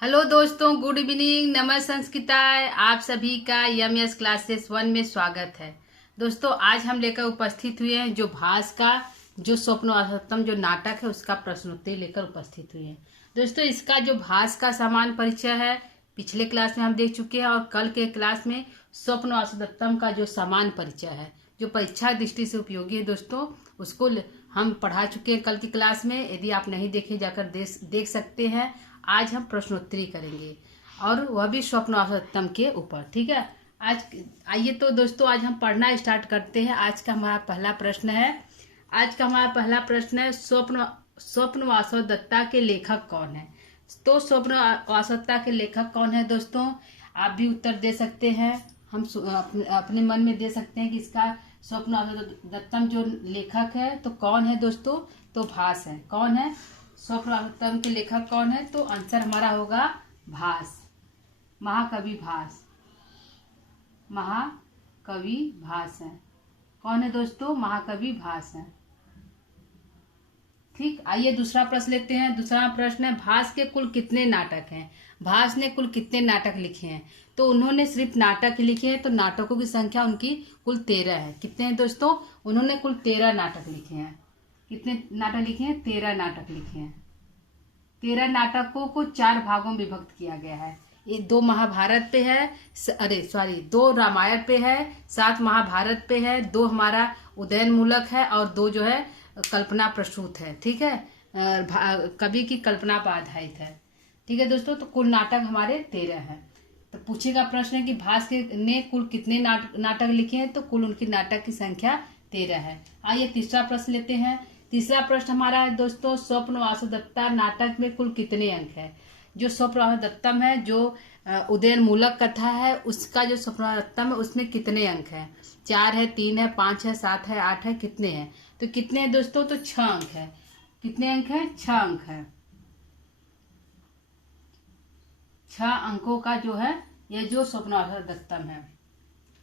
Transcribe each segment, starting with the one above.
Hello दोस्तों, good evening, नमः संस्कृताय। आप सभी का यमएस क्लासेस 1 में स्वागत है। दोस्तों, आज हम लेकर उपस्थित हुए हैं जो भास का जो स्वप्नवासवदत्तम जो नाटक है उसका प्रश्नोत्तरी लेकर उपस्थित हुए हैं। दोस्तों, इसका जो भास का सामान्य परिचय है पिछले क्लास में हम देख चुके हैं और कल के क्लास में स्वप्नवासवदत्तम का जो सामान्य परिचय है जो परीक्षा दृष्टि से उपयोगी है दोस्तों, उसको हम पढ़ा चुके हैं कल की क्लास में। यदि आप नहीं देखे जाकर देख सकते हैं। आज हम प्रश्नोत्तरी करेंगे और वह भी स्वप्नवासवदत्तम के ऊपर। ठीक है, आज आइए तो दोस्तों आज हम पढ़ना स्टार्ट करते हैं। आज का हमारा पहला प्रश्न है स्वप्नवासवदत्ता के लेखक कौन है। तो स्वप्नवासवदत्ता के लेखक कौन है दोस्तों, आप भी उत्तर दे सकते हैं। हम अपने मन में दे सकते हैं कि इसका स्वप्नवासवदत्तम जो लेखक है तो कौन है दोस्तों, तो भास है। कौन है स्वप्नवासवदत्तम के लेखक कौन है, तो आंसर हमारा होगा भास, महाकवि भास। महाकवि भास है। कौन है दोस्तों, महाकवि भास है। ठीक, आइए दूसरा प्रश्न लेते हैं। दूसरा प्रश्न है भास के कुल कितने नाटक हैं। भास ने कुल कितने नाटक लिखे हैं, तो उन्होंने सिर्फ नाटक लिखे हैं, तो नाटकों की संख्या उनकी कुल 13 है। कितने हैं दोस्तों, उन्होंने कुल 13 नाटक लिखे हैं। कितने नाटक लिखे हैं, 13 नाटक लिखे हैं। 13 नाटकों को 4 भागों में विभक्त किया गया है। ये 2 महाभारत पे है, 2 रामायण पे है, 7 महाभारत पे है, 2 हमारा उदयन मूलक है और 2 जो है कल्पना प्रसूत है। ठीक है, कवि की कल्पना पर आधारित है। ठीक है दोस्तों, तो कुल नाटक हमारे 13 है। तो पूछेगा प्रश्न है कि भास ने कुल कितने नाटक लिखे हैं, तो कुल उनकी नाटक की संख्या 13 है। आइए तीसरा प्रश्न लेते हैं। तीसरा प्रश्न हमारा है दोस्तों स्वप्नवासवदत्ता नाटक में कुल कितने अंक है। जो स्वप्नवासवदत्तम है जो उदयन मूलक कथा है उसका जो स्वप्नवासवदत्तम है उसमें कितने अंक है। 4 है, 3 है, 5 है, 7 है, 8 है, कितने हैं, तो कितने हैं दोस्तों, तो 6 अंक है। कितने अंक है, 6 अंक है। 6 अंकों का जो है ये जो स्वप्नवासवदत्तम है।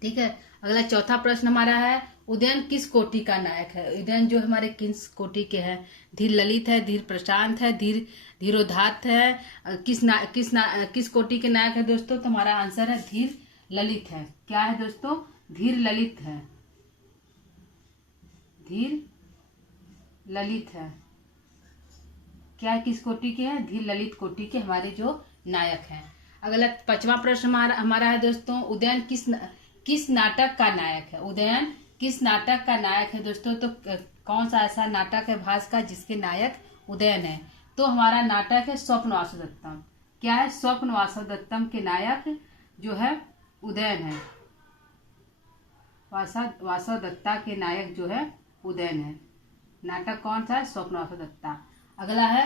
ठीक है, अगला चौथा प्रश्न हमारा है उदयन किस कोटि का नायक है। उदयन जो हमारे किस कोटि के हैं, धीर ललित है, धीर प्रशांत है, धीरोदात्त है, किस कोटि के नायक है दोस्तों, तो हमारा आंसर है धीर ललित है। क्या है दोस्तों, धीर ललित है। धीर ललित है। क्या है, किस कोटि के हैं, धीर ललित कोटि के हमारे जो नायक हैं। अगला 5वां प्रश्न हमारा है दोस्तों उदयन किस नाटक का नायक है। उदयन किस नाटक का नायक है दोस्तों, तो कौन सा ऐसा नाटक है भास का जिसके नायक उदयन है, तो हमारा नाटक है स्वप्नवासवदत्तम। क्या है, स्वप्नवासवदत्तम के नायक जो है उदयन है। वासवदत्ता के नायक जो है उदयन है। नाटक कौन सा है, स्वप्नवासवदत्ता। अगला है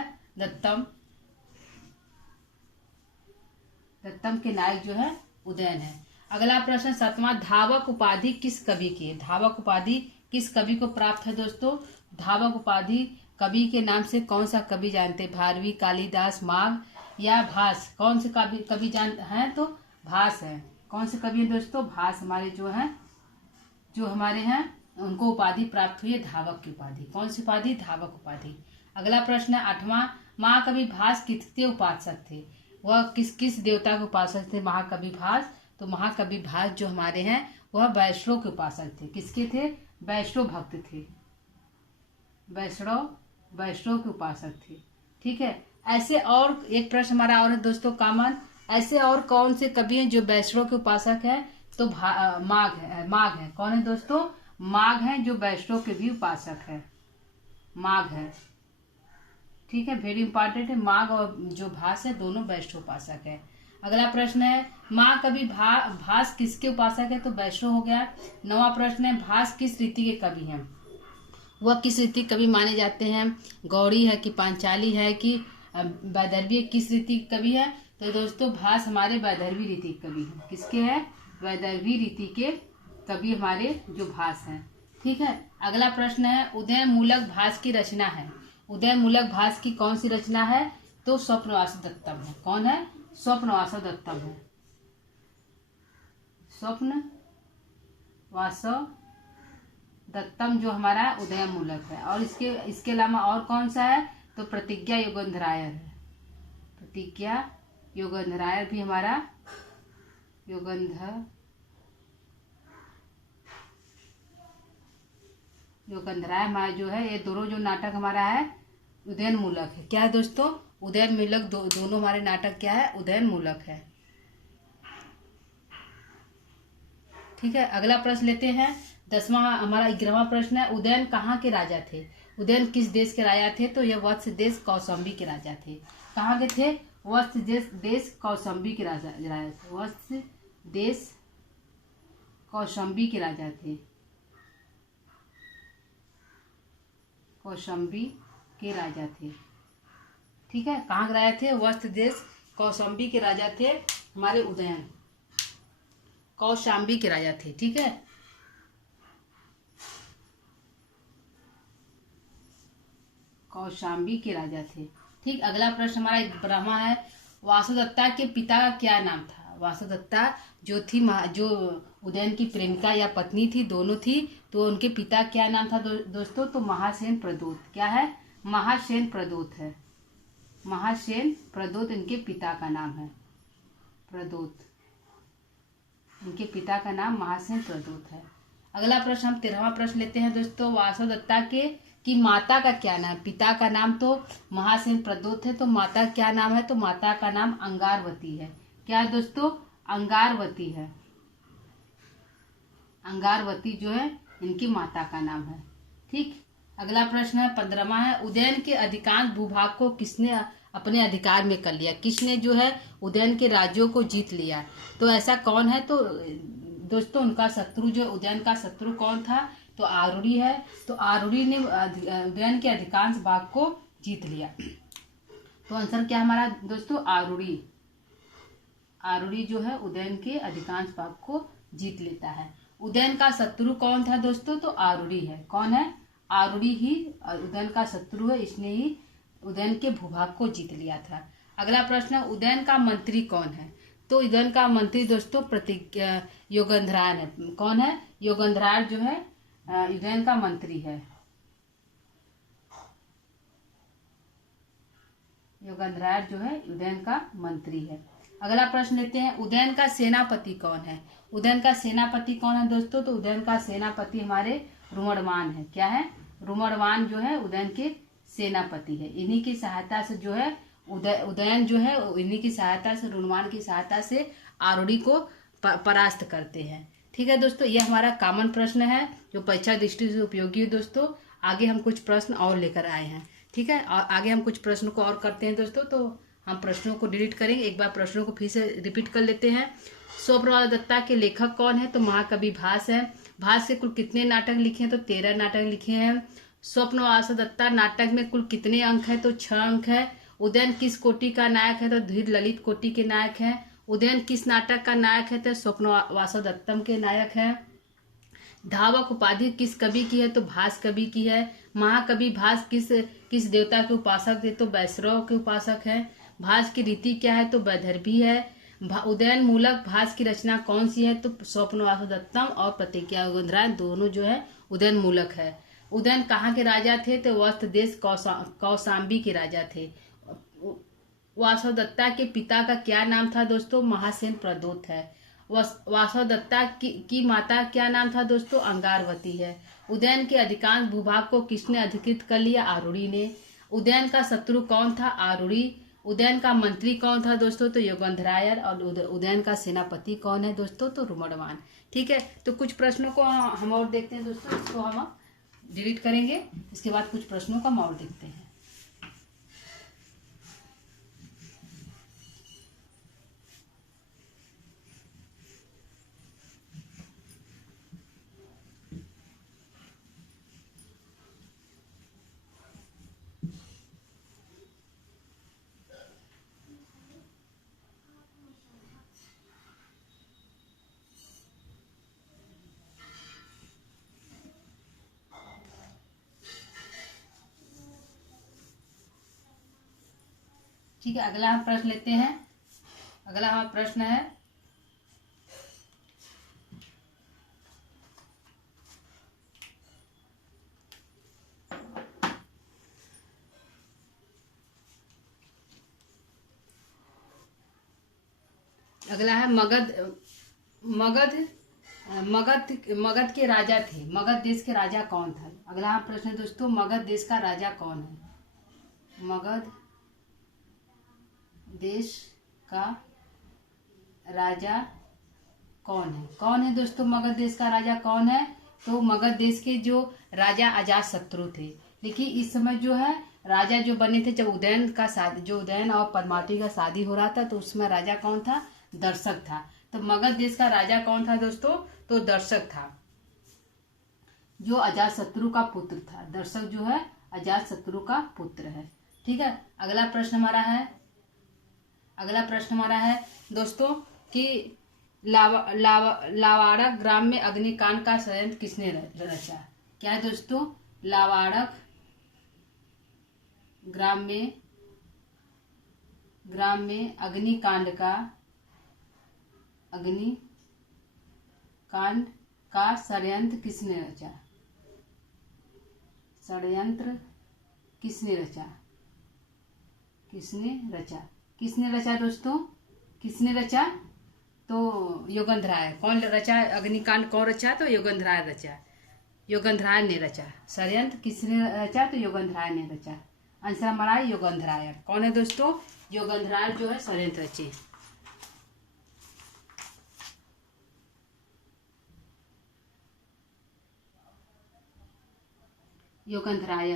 दत्तम के नायक जो है उदयन है। अगला प्रश्न 7वां धावक उपाधि किस कवि की है। धावक उपाधि किस कवि को प्राप्त है दोस्तों, धावक उपाधि कवि के नाम से कौन सा कवि जानते हैं, भारवी, कालिदास, माघ या भास। कौन से कवि जान है, तो भास है। कौन से कवि है दोस्तों, भास हमारे जो हमारे हैं उनको उपाधि प्राप्त हुई है धावक की उपाधि। कौन सी उपाधि, धावक उपाधि। अगला प्रश्न है 8वां महाकवि भास किसके उपासक थे। वह किस देवता के उपासक थे महाकवि भास, तो महाकवि भास जो हमारे हैं वह वैष्णव के उपासक थे। किसके थे, वैष्णव भक्त थे। वैष्णव के उपासक थे। ठीक है, ऐसे और एक प्रश्न हमारा और है दोस्तों कॉमन, ऐसे और कौन से कवि हैं जो वैष्णव के उपासक है, तो माघ है। कौन है दोस्तों, माघ है जो वैष्णव के भी उपासक है। माघ है। ठीक है, वेरी इंपॉर्टेंट है। माघ और जो भास है दोनों वैष्णव उपासक है। अगला प्रश्न है महाकवि भास किसके उपासक है, तो वैष्णव हो गया। 9वां प्रश्न है भास किस रीति के कवि हैं। वह किस रीति कवि माने जाते हैं, गौड़ी है कि पांचाली है कि वैदर्भी, किस रीति के कवि है, तो दोस्तों भास हमारे वैदर्भी रीति के कवि हैं। किसके हैं, वैदर्भी रीति के कवि हमारे जो भास हैं। ठीक है, अगला प्रश्न है उदयन मूलक भास की रचना है। उदयन मूलक भास की कौन सी रचना है, तो स्वप्नवासवदत्तम है। कौन है, स्वप्नवासवदत्तम है। स्वप्नवासवदत्तम जो हमारा उदयन मूलक है। और इसके अलावा और कौन सा है, तो प्रतिज्ञा योगंधरायर है। प्रतिज्ञा योगंधराय भी हमारा योगंधराय हमारा जो है, ये दोनों जो नाटक हमारा है उदयनमूलक है। क्या है दोस्तों? उदयनमूलक दोनों हमारे नाटक क्या है? उदयनमूलक है। ठीक है, अगला प्रश्न लेते हैं। 10वां हमारा 11वां प्रश्न है, उदयन कहाँ के राजा थे? उदयन किस देश के राजा थे? तो यह वत्स देश कौशाम्बी के राजा थे। कहाँ के थे? वत्स देश कौशाम्बी के राजा थे। वत्स देश कौशाम्बी के राजा थे। कौशाम्बी के राजा थे। ठीक है, कहाँ के राजा थे? वत्स देश कौशाम्बी के राजा थे हमारे उदयन, कौशाम्बी के राजा थे। ठीक है, कौशाम्बी के राजा थे। ठीक, अगला प्रश्न हमारा 12वां है, वासुदत्ता के पिता का क्या नाम था? वासुदत्ता जो थी जो उदयन की प्रेमिका या पत्नी थी, दोनों थी, तो उनके पिता क्या नाम था दोस्तों? तो महासेन प्रदोत। क्या है? महासेन प्रदोत है। महासेन प्रदोत इनके पिता का नाम है। प्रदोत, इनके पिता का नाम महासेन प्रदोत है। अगला प्रश्न हम 13वां प्रश्न लेते हैं दोस्तों, वासुदत्ता की माता का क्या नाम? पिता का नाम तो महासेन प्रदोत है, तो माता क्या नाम है? तो माता का नाम अंगारवती है। क्या है दोस्तों? अंगारवती है। अंगारवती जो है इनकी माता का नाम है। ठीक, अगला प्रश्न है 15वां है, उदयन के अधिकांश भूभाग को किसने अपने अधिकार में कर लिया? किसने जो है उदयन के राज्यों को जीत लिया? तो ऐसा कौन है? तो दोस्तों उनका शत्रु, जो उदयन का शत्रु कौन था? तो आरूढ़ी है। तो आरूढ़ी ने उदयन के अधिकांश भाग को जीत लिया। तो आंसर क्या हमारा दोस्तों? आरूढ़ी। आरूढ़ी जो है उदयन के अधिकांश भाग को जीत लेता है। उदयन का शत्रु कौन था दोस्तों? तो आरूढ़ी है। कौन है? आरूढ़ी ही उदयन का शत्रु है, इसने ही उदयन के भूभाग को जीत लिया था। अगला प्रश्न है, उदयन का मंत्री कौन है? तो उदयन का मंत्री दोस्तों योगंधराय है। कौन है? योगंधराय जो है उदयन का मंत्री है। योगंधराय जो है उदयन का मंत्री है। अगला प्रश्न लेते हैं, उदयन का सेनापति कौन है? उदयन का सेनापति कौन है दोस्तों? तो उदयन का सेनापति हमारे रुमड़वान है। क्या है? रुमड़वान जो है उदयन के सेनापति है। इन्हीं की सहायता से जो है उदयन जो है इन्हीं की सहायता से, रुमड़वान की सहायता से आरूढ़ी को परास्त करते हैं। ठीक है दोस्तों, यह हमारा कॉमन प्रश्न है जो परीक्षा दृष्टि से उपयोगी है दोस्तों। आगे हम कुछ प्रश्न और लेकर आए हैं। ठीक है, और आगे हम कुछ प्रश्नों को और करते हैं दोस्तों। तो हम प्रश्नों को डिलीट करेंगे, एक बार प्रश्नों को फिर से रिपीट कर लेते हैं। स्वप्रभा दत्ता के लेखक कौन है? तो महाकवि भास है। भास के कुल कितने नाटक लिखे हैं? तो 13 नाटक लिखे हैं। स्वप्नवास दत्ता नाटक में कुल कितने अंक है? तो 6 अंक है। उदयन किस कोटि का नायक है? तो धीर ललित कोटि के नायक है। उदयन किस नाटक का नायक है? तो स्वप्नवास दत्तम के नायक है। धावक उपाधि किस कवि की है? तो भास कवि की है। महाकवि भास किस देवता के उपासक थे? तो वैश्रव के उपासक है। भास की रीति क्या है? तो वैदर्भी है। उदयन मूलक भास की रचना कौन सी है? तो स्वप्नवास दत्तम और प्रतिज्ञा योगेंद्रायण दोनों जो है उदयन मूलक है। उदयन कहाँ के राजा थे? तो वत्स देश कौशाम्बी के राजा थे। वासवदत्ता के पिता का क्या नाम था दोस्तों? महासेन प्रदोत है। वासवदत्ता की माता क्या नाम था दोस्तों? अंगारवती है। उदयन के अधिकांश भूभाग को किसने अधिकृत कर लिया? आरूढ़ी ने। उदयन का शत्रु कौन था? आरूढ़ी। उदयन का मंत्री कौन था दोस्तों? तो योगंधराय। और उदयन का सेनापति कौन है दोस्तों? तो रुमड़वान। ठीक है, तो कुछ प्रश्नों को हम और देखते हैं दोस्तों, इसको हम डिलीट करेंगे। इसके बाद कुछ प्रश्नों को हम और देखते हैं। ठीक है, अगला हम प्रश्न लेते हैं। अगला हमारा प्रश्न है, अगला है मगध। मगध मगध मगध के राजा थे। मगध देश के राजा कौन था? अगला प्रश्न है दोस्तों, मगध देश का राजा कौन है? मगध देश का राजा कौन है? कौन है दोस्तों मगध देश का राजा कौन है? तो मगध देश के जो राजा अजातशत्रु थे। देखिए इस समय जो है राजा जो बने थे, जब उदयन और पद्मावती का शादी हो रहा था, तो उसमें राजा कौन था? दर्शक था। तो मगध देश का राजा कौन था दोस्तों? तो दर्शक था, जो अजातशत्रु का पुत्र था। दर्शक जो है अजातशत्रु का पुत्र है। ठीक है। अगला प्रश्न हमारा है दोस्तों कि लावाड़क ग्राम में अग्निकांड का षड्यंत्र किसने रचा? क्या है दोस्तों? लावाड़क ग्राम में अग्निकांड का षड्यंत्र किसने रचा? षड्यंत्र किसने रचा दोस्तों? किसने रचा? तो युगंधराय। कौन रचा अग्निकांड? कौन रचा? तो युगंधराय रचा। युगंधराय ने रचा। षड्यंत्र किसने रचा? तो युगंधराय ने रचा। आंसर हमारा है युगंधराय। कौन है दोस्तों? युगंधराय जो है षड्यंत्र रचे। युगंधराय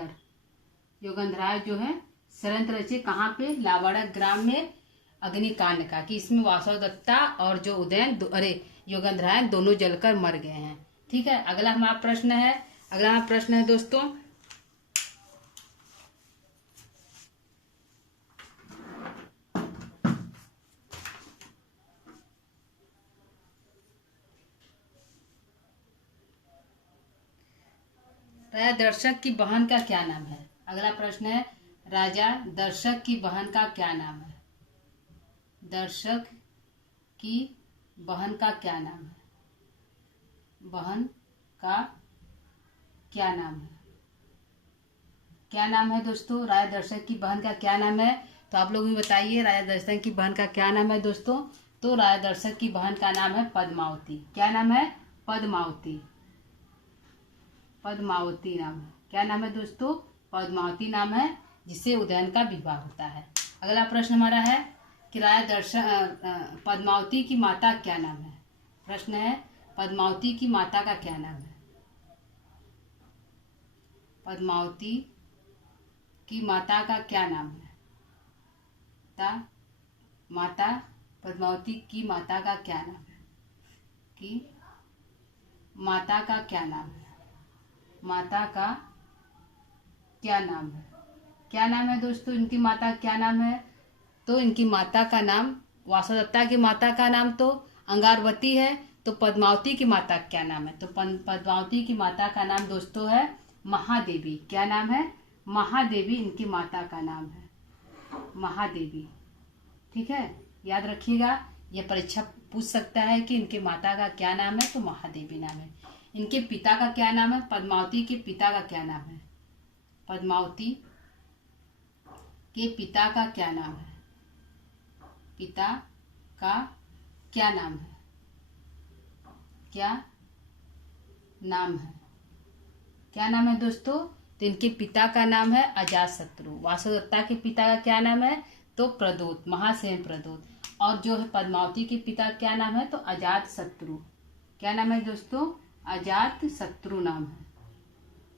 जो है षड्यंत्र रचे। कहाँ पे? लावाड़क ग्राम में अग्निकांड का, कि इसमें वासवदत्ता और जो युगंधराय दोनों जलकर मर गए हैं। ठीक है। अगला हमारा प्रश्न है दोस्तों, राजा दर्शक की बहन का क्या नाम है? अगला प्रश्न है, राजा दर्शक की बहन का क्या नाम है? दर्शक की बहन का क्या नाम है? बहन का क्या नाम है? क्या नाम है दोस्तों? राजा दर्शक की बहन का क्या नाम है? तो आप लोग भी बताइए, राजा दर्शक की बहन का क्या नाम है दोस्तों? तो राजा दर्शक की बहन का नाम है पद्मावती। क्या नाम है? पद्मावती नाम है। क्या नाम है दोस्तों? पद्मावती नाम है, जिससे उदयन का विवाह होता है। अगला प्रश्न हमारा है कि पद्मावती की माता क्या नाम है? प्रश्न है, पद्मावती की माता का क्या नाम है? पद्मावती की माता का क्या नाम है? पद्मावती की माता का क्या नाम है? माता का क्या नाम है? माता का क्या नाम है? क्या नाम है दोस्तों इनकी माता का क्या नाम है? तो इनकी माता का नाम, वासवदत्ता की माता का नाम तो अंगारवती है। तो पद्मावती की माता का क्या नाम है? तो पद्मावती की माता का नाम दोस्तों है महादेवी। क्या नाम है? महादेवी इनकी माता का नाम है, महादेवी। ठीक है, याद रखिएगा, यह परीक्षा पूछ सकता है कि इनके माता का क्या नाम है, तो महादेवी नाम है। इनके पिता का क्या नाम है? पद्मावती के पिता का क्या नाम है? पद्मावती के पिता का क्या नाम है? पिता का क्या नाम है? क्या नाम है? क्या नाम है दोस्तों? तो इनके पिता का नाम है अजातशत्रु। वासवदत्ता के पिता का क्या नाम है? तो प्रदोत, महासेन प्रदोत। और जो है पद्मावती के पिता का क्या नाम है? तो अजातशत्रु। क्या नाम है दोस्तों? अजातशत्रु नाम है,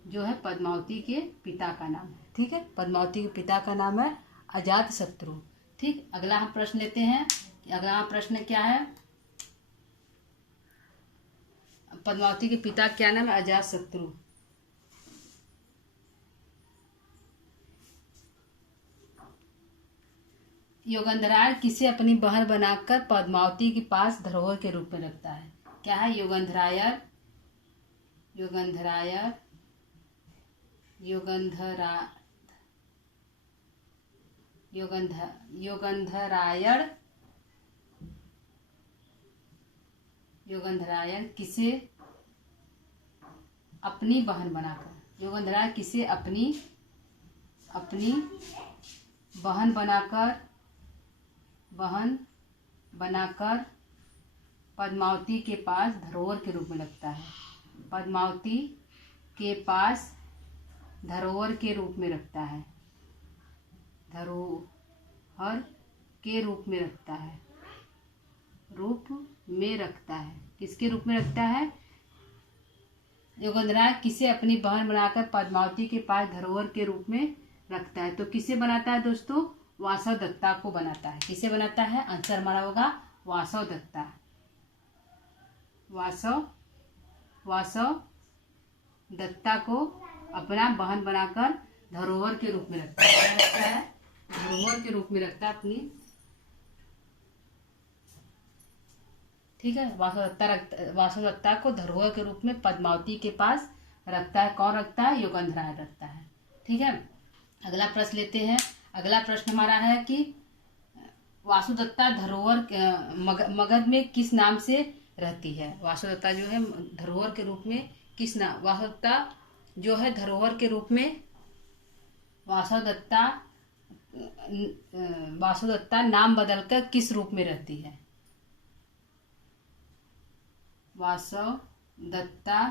जो है पद्मावती के पिता का नाम है। ठीक है, पद्मावती के पिता का नाम है अजातशत्रु। ठीक, अगला हम प्रश्न लेते हैं। अगला प्रश्न क्या है? पद्मावती के पिता क्या नाम है? अजातशत्रु। युगंधराय किसे अपनी बहन बनाकर पद्मावती के पास धरोहर के रूप में रखता है? क्या है? युगंधराय किसे अपनी बहन बनाकर, युगंधराय किसे अपनी बहन बनाकर पद्मावती के पास धरोहर के रूप में रखता है। पद्मावती के पास धरोहर के रूप में रखता है। धरोहर के रूप में रखता है। रूप में रखता है। किसके रूप में रखता है? योगेंद्रनाथ किसे अपनी बहन बनाकर पद्मावती के पास धरोहर के रूप में रखता है? तो किसे बनाता है दोस्तों? वासव दत्ता को बनाता है। किसे बनाता है? आंसर हमारा होगा वासव दत्ता। वासव दत्ता को अपना बहन बनाकर धरोहर के रूप में रखता है। क्या रखता है? धरोहर के रूप में रखता है अपनी। ठीक है, वासव दत्ता को धरोहर के रूप में पद्मावती के पास रखता है। कौन रखता है? योगेंद्रनाथ रखता है। ठीक है, अगला प्रश्न लेते हैं। अगला प्रश्न हमारा है कि वासुदत्ता धरोहर मगध में किस नाम से रहती है? वासुदत्ता जो है धरोहर के रूप में किस नाम, वासुदत्ता जो है धरोहर के रूप में वासुदत्ता नाम बदलकर किस रूप में रहती है? वासुदत्ता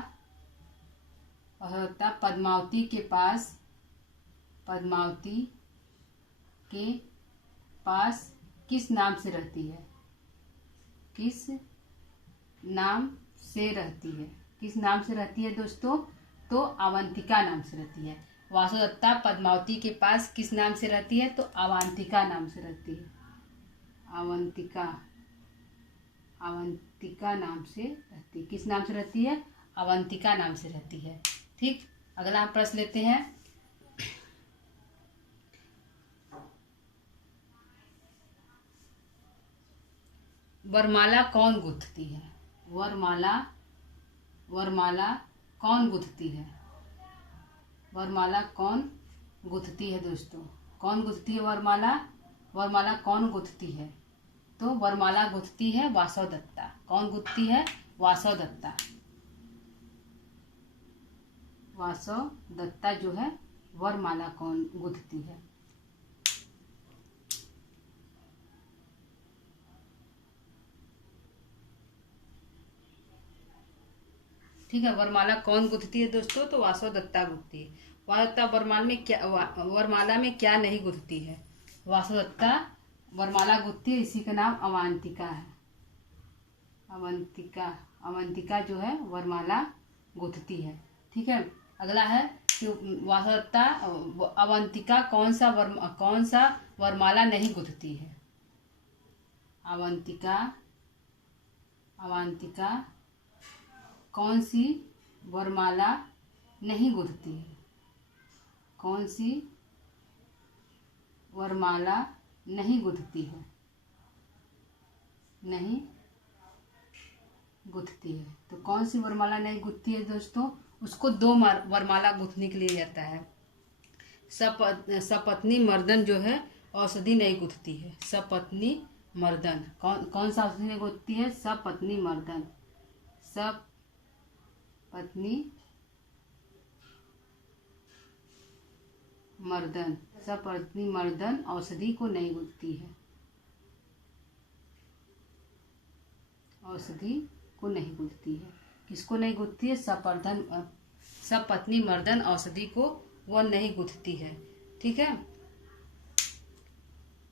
पद्मावती के पास किस नाम से रहती है? किस नाम से रहती है? किस नाम से रहती है दोस्तों? तो अवंतिका नाम से रहती है। वासुदत्ता पद्मावती के पास किस नाम से रहती है? तो अवंतिका नाम से रहती है। अवंतिका नाम से रहती है। किस नाम से रहती है? अवंतिका नाम से रहती है। ठीक, अगला हम प्रश्न लेते हैं। वरमाला कौन गूंथती है? वरमाला कौन गूंथती है? वरमाला कौन गूंथती है दोस्तों? कौन गूंथती है वरमाला? वरमाला कौन गूंथती है? तो वरमाला गूंथती है वासव दत्ता। कौन गूंथती है? वासव दत्ता। वासव दत्ता जो है वरमाला कौन गूंथती है? ठीक है, वरमाला कौन गूंथती है दोस्तों? तो वासव दत्ता गूंथती है। वासव दत्ता वरमाला में क्या नहीं गूंथती है? वासव दत्ता वरमाला गूंथती है, इसी का नाम अवंतिका है। अवंतिका जो है वरमाला गूंथती है। ठीक है, अगला है कि वासव दत्ता अवंतिका कौन सा वरमाला नहीं गूंथती है? अवंतिका कौन सी वरमाला नहीं गूंथती है? कौन सी वरमाला नहीं गूंथती है? नहीं गूंथती है। तो कौन सी वरमाला नहीं गूंथती है दोस्तों? उसको दो वरमाला गूंथने के लिए जाता है। सपत्नी मर्दन जो है औषधि नहीं गूंथती है। सपत्नी मर्दन कौन सा औषधि नहीं गूंथती है? सपत्नी मर्दन। सपत्नी मर्दन औषधि को नहीं गूंथती है। औषधि को नहीं गूंथती है। किसको नहीं गूंथती है? सपत्नी मर्दन औषधि को वह नहीं गूंथती है। ठीक है,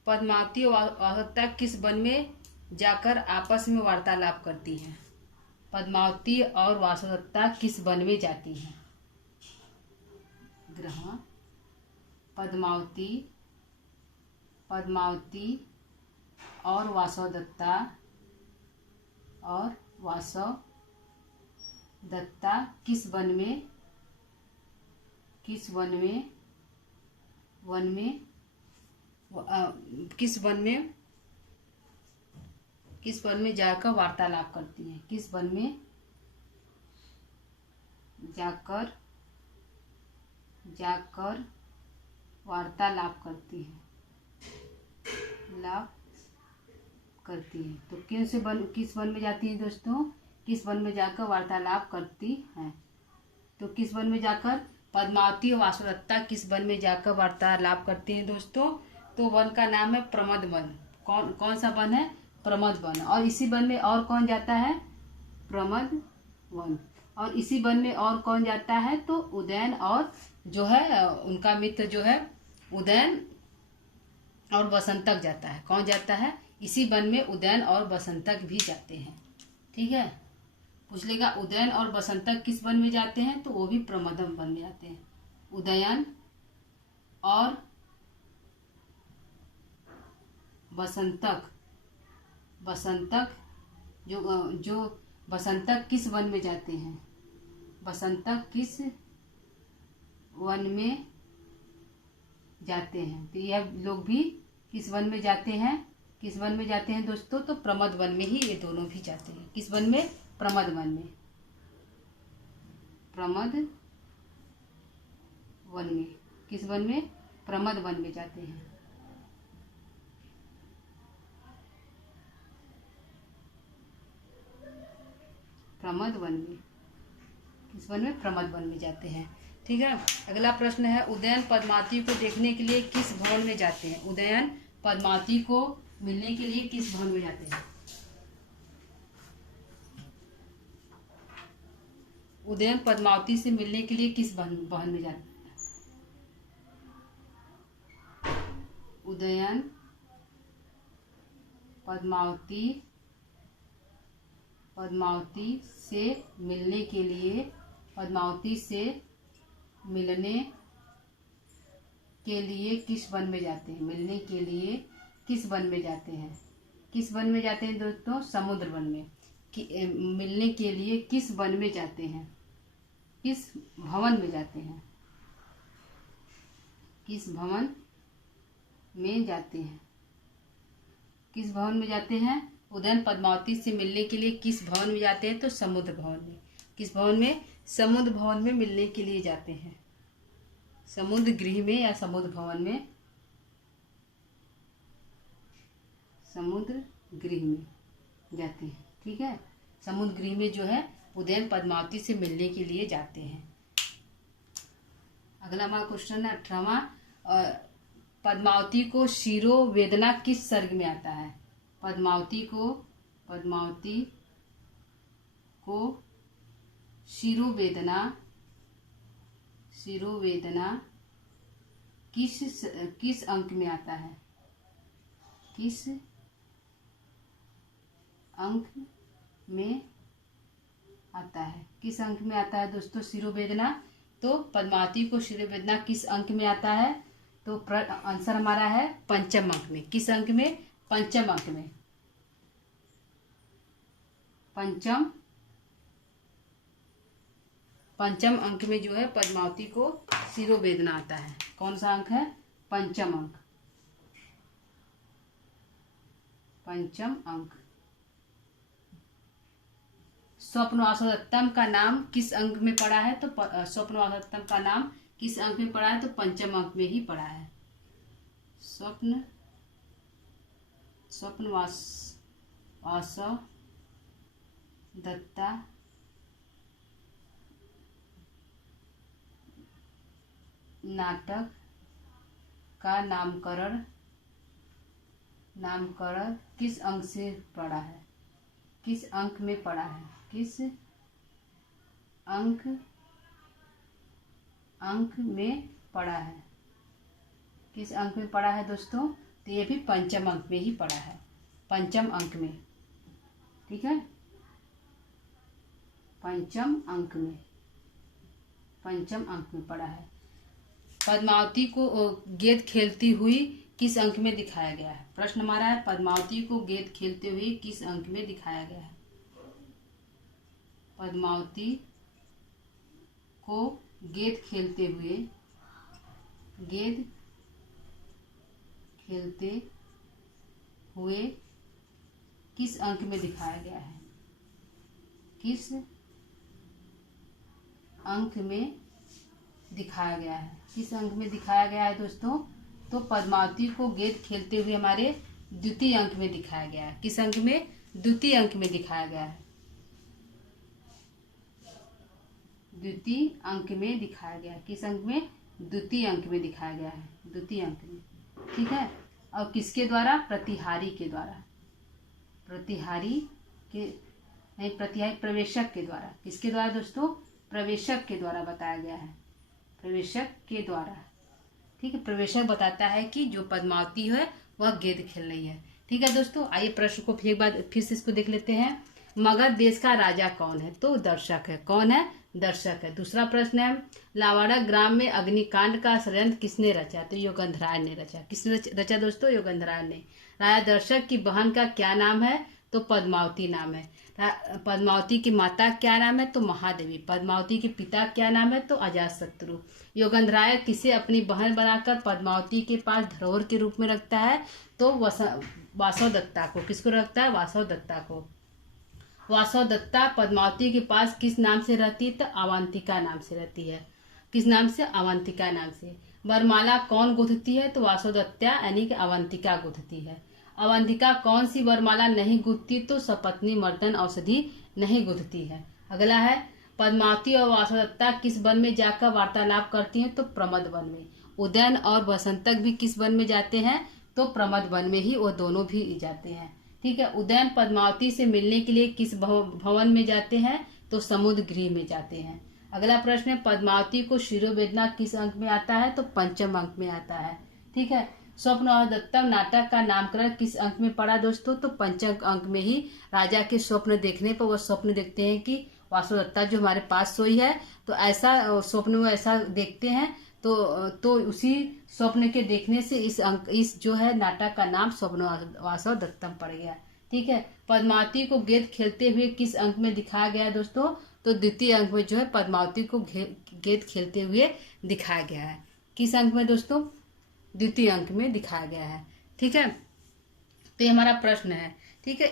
पद्मावती और वासुदत्ता किस वन में जाकर आपस में वार्तालाप करती हैं? पद्मावती और वासुदत्ता किस वन में जाती हैं? ग्रह पद्मावती और वासुदत्ता किस वन में जाकर वार्तालाप करती हैं? किस वन में जाकर वार्तालाप करती है? तो किस वन में जाती है दोस्तों? किस वन में जाकर वार्तालाप करती हैं? तो किस वन में जाकर पद्मावती और वासुदत्ता किस वन में जाकर वार्तालाप करती हैं दोस्तों? तो वन का नाम है प्रमद वन। कौन सा वन है? प्रमद वन। और इसी वन में और कौन जाता है? प्रमद वन। और इसी वन में और कौन जाता है? तो उदयन और जो है उनका मित्र जो है उदयन और बसंतक जाता है। कौन जाता है? इसी वन में उदयन और बसंतक भी जाते हैं। ठीक है, पूछ लेगा उदयन और बसंतक किस वन में जाते हैं? तो वो भी प्रमदम वन में जाते हैं। उदयन और बसंतक जो बसंतक किस वन में जाते हैं? बसंतक किस वन में जाते हैं? तो यह लोग भी किस वन में जाते हैं? किस वन में जाते हैं दोस्तों? तो प्रमद वन में ही ये दोनों भी जाते हैं। किस वन में? प्रमद वन में। प्रमद वन में। किस वन में? प्रमद वन में जाते हैं। प्रमद वन में। किस वन में? प्रमद वन में जाते हैं। ठीक है, अगला प्रश्न है उदयन पद्मावती को देखने के लिए किस भवन में जाते हैं? उदयन पद्मावती को मिलने के लिए किस भवन में जाते हैं? उदयन पद्मावती से मिलने के लिए किस भवन में जाते हैं? उदयन पद्मावती से मिलने के लिए किस वन में जाते हैं? मिलने के लिए किस वन में जाते हैं? किस वन में जाते हैं दोस्तों? समुद्र वन में। मिलने के लिए किस वन में जाते हैं? किस भवन में जाते हैं? किस भवन में जाते हैं? किस भवन में जाते हैं? उदयन पद्मावती से मिलने के लिए किस भवन में जाते हैं? तो समुद्र भवन में। किस भवन में? समुद्र भवन में मिलने के लिए जाते हैं। समुद्र गृह में या समुद्र भवन में, समुद्र गृह में जाते हैं। ठीक है, समुद्र गृह में जो है उदयन पद्मावती से मिलने के लिए जाते हैं। अगला हमारा क्वेश्चन है 18वां। पद्मावती को शिरो वेदना किस सर्ग में आता है? पद्मावती को शिरो वेदना किस अंक में आता है? किस अंक में आता है? किस अंक में आता है दोस्तों शिरो वेदना? तो पद्मावती को शिरो वेदना किस अंक में आता है? तो आंसर हमारा है पंचम अंक में। किस अंक में? पंचम अंक में। पंचम अंक में जो है पद्मावती को शिरो वेदना आता है। कौन सा अंक है? पंचम अंक। पंचम अंक। स्वप्नवासोत्तम का नाम किस अंक में पड़ा है? तो स्वप्नवासोत्तम का नाम किस अंक में पड़ा है? तो पंचम अंक में ही पड़ा है। स्वप्नवासोत्तम नाटक का नामकरण किस अंक से पड़ा है? किस अंक में पड़ा है? किस अंक में पड़ा है? किस अंक में पड़ा है दोस्तों? तो ये भी पंचम अंक में ही पड़ा है। पंचम अंक में। ठीक है, पंचम अंक में पड़ा है। पद्मावती को गेंद खेलती हुई किस अंक में दिखाया गया है? प्रश्न हमारा है पद्मावती को गेंद खेलते हुए किस अंक में दिखाया गया है? पद्मावती को गेंद खेलते हुए किस अंक में दिखाया गया है? किस अंक में दिखाया गया है? किस अंक में दिखाया गया है दोस्तों? तो पद्मावती को गेंद खेलते हुए हमारे द्वितीय अंक में दिखाया गया है। किस अंक में? द्वितीय अंक में दिखाया गया है। द्वितीय अंक में दिखाया गया है। किस अंक में? द्वितीय अंक में दिखाया गया है। द्वितीय अंक में। ठीक है, और किसके द्वारा? प्रतिहारी के द्वारा। प्रतिहारी के प्रतिहारी प्रवेशक के द्वारा, किसके द्वारा दोस्तों? प्रवेशक के द्वारा बताया गया है, प्रवेशक के द्वारा। ठीक है, प्रवेशक बताता है कि जो पद्मावती है वह गेंद खेल रही है। ठीक है दोस्तों, आइए प्रश्न को फिर से इसको देख लेते हैं। मगध देश का राजा कौन है? तो दर्शक है। कौन है? दर्शक है। दूसरा प्रश्न है, लावाड़ा ग्राम में अग्निकांड का षड्यंत्र किसने रचा? तो योगेंद्राय ने रचा। किसने रचा दोस्तों? योगेंद्राय ने। राजा दर्शक की बहन का क्या नाम है? तो पद्मावती नाम है। पद्मावती की माता क्या नाम है? तो महादेवी। पद्मावती के पिता क्या नाम है? तो अजातशत्रु। योगेंद्राय किसे अपनी बहन बनाकर पद्मावती के पास धरोहर के रूप में रखता है? तो वासव दत्ता को। किसको रखता है? वासव दत्ता को। वासव दत्ता पद्मावती के पास किस नाम से रहती है? तो अवंतिका नाम से रहती है। किस नाम से? अवंतिका नाम से। वरमाला कौन गुंथती है? तो वासव दत्ता यानी कि अवंतिका गुंथती है। अवंतिका कौन सी वरमाला नहीं गुंथती? तो सपत्नी मर्दन औषधि नहीं गुंथती है। अगला है, पद्मावती और वासव दत्ता किस वन में जाकर वार्तालाप करती हैं? तो प्रमद वन में। उदयन और वसंतक भी किस वन में जाते हैं? तो प्रमद वन में ही वो दोनों भी जाते हैं। ठीक है, उदयन पद्मावती से मिलने के लिए किस भवन में जाते हैं? तो समुद्र गृह में जाते हैं। अगला प्रश्न है, पद्मावती को शिरोवेदना किस अंक में आता है? तो पंचम अंक में आता है। ठीक है, स्वप्न और दत्तम नाटक का नामकरण किस अंक में पड़ा दोस्तों? तो पंचम अंक में ही। राजा के स्वप्न देखने पर वह स्वप्न देखते हैं कि वासव दत्ता जो हमारे पास सोई है, तो ऐसा स्वप्न में ऐसा देखते हैं, तो उसी स्वप्न के देखने से इस जो है नाटक का नाम स्वप्न वासव दत्तम पड़ गया। ठीक है, पद्मावती को गेंद खेलते हुए किस अंक में दिखाया गया है दोस्तों? तो द्वितीय अंक में जो है पद्मावती को गेंद खेलते हुए दिखाया गया है। किस अंक में दोस्तों? द्वितीय अंक में दिखाया गया है। ठीक है, तो ये हमारा प्रश्न है। ठीक है,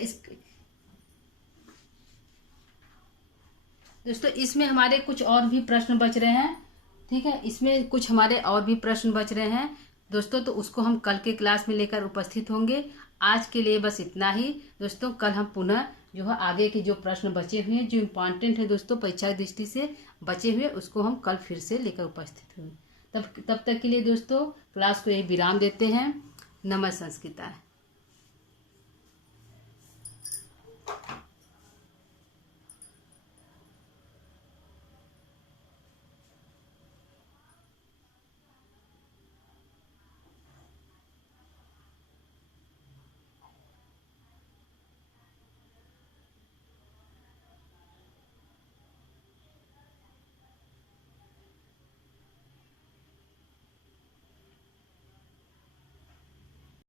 दोस्तों इसमें हमारे कुछ और भी प्रश्न बच रहे हैं। ठीक है, इसमें कुछ हमारे और भी प्रश्न बच रहे हैं दोस्तों, तो उसको हम कल के क्लास में लेकर उपस्थित होंगे। आज के लिए बस इतना ही दोस्तों। कल हम पुनः जो है आगे के जो प्रश्न बचे हुए हैं, जो इम्पोर्टेंट है दोस्तों परीक्षा की दृष्टि से बचे हुए, उसको हम कल फिर से लेकर उपस्थित होंगे। तब तक के लिए दोस्तों क्लास को यही विराम देते हैं। नमः संस्कृता।